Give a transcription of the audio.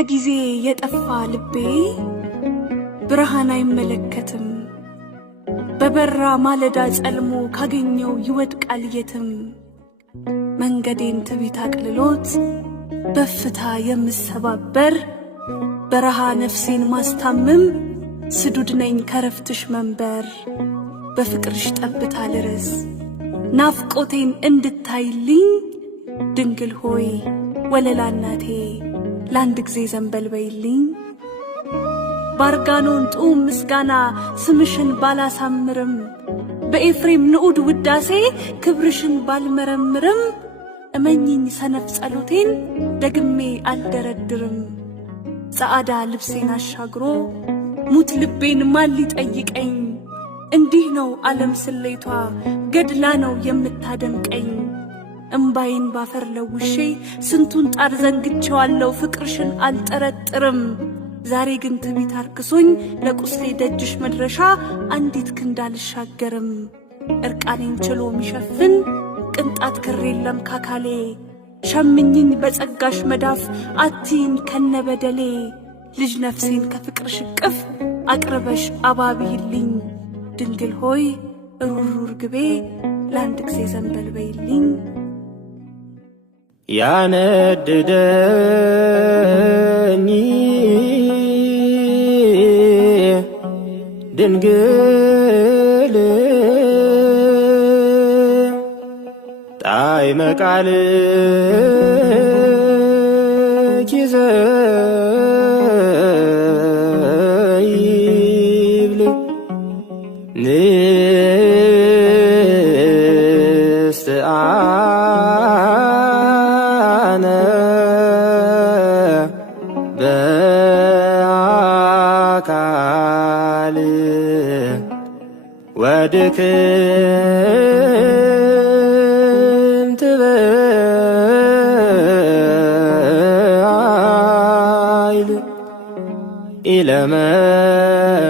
ከጊዜ የጠፋ ልቤ ብርሃን አይመለከትም። በበራ ማለዳ ጸልሞ ካገኘው ይወድቃል የትም። መንገዴን ትቢት አቅልሎት በፍታ የምሰባበር በረሃ ነፍሴን ማስታምም ስዱድ ነኝ ከረፍትሽ መንበር። በፍቅርሽ ጠብታ ልርስ ናፍቆቴን እንድታይልኝ ድንግል ሆይ ወለላ እናቴ ለአንድ ጊዜ ዘንበል በይልኝ። ባርጋኖን ጡም ምስጋና ስምሽን ባላሳምርም በኤፍሬም ንዑድ ውዳሴ ክብርሽን ባልመረምርም እመኝኝ ሰነፍ ጸሎቴን ደግሜ አልደረድርም። ጸዓዳ ልብሴን አሻግሮ ሙት ልቤን ማን ሊጠይቀኝ? እንዲህ ነው ዓለም ስሌቷ ገድላ ነው የምታደምቀኝ። እምባዬን ባፈር ለውሼ ስንቱን ጣር ዘንግቼዋለሁ ፍቅርሽን አልጠረጥርም። ዛሬ ግን ትቢት አርክሶኝ ለቁስሌ ደጅሽ መድረሻ አንዲት ክንድ አልሻገርም። እርቃኔን ችሎ ሚሸፍን ቅንጣት ክር የለም ካካሌ። ሸምኝኝ በጸጋሽ መዳፍ አትይኝ ከነበደሌ። ልጅ ነፍሴን ከፍቅርሽ እቅፍ አቅርበሽ አባቢልኝ። ድንግል ሆይ እሩሩር ግቤ ለአንድ ጊዜ ዘንበል በይልኝ። ያነድደኝ ድንግል ጣዕመ ቃልኪ ዘይብል ንስትአነ በአካል ወድክምት በኃይል ኢለመ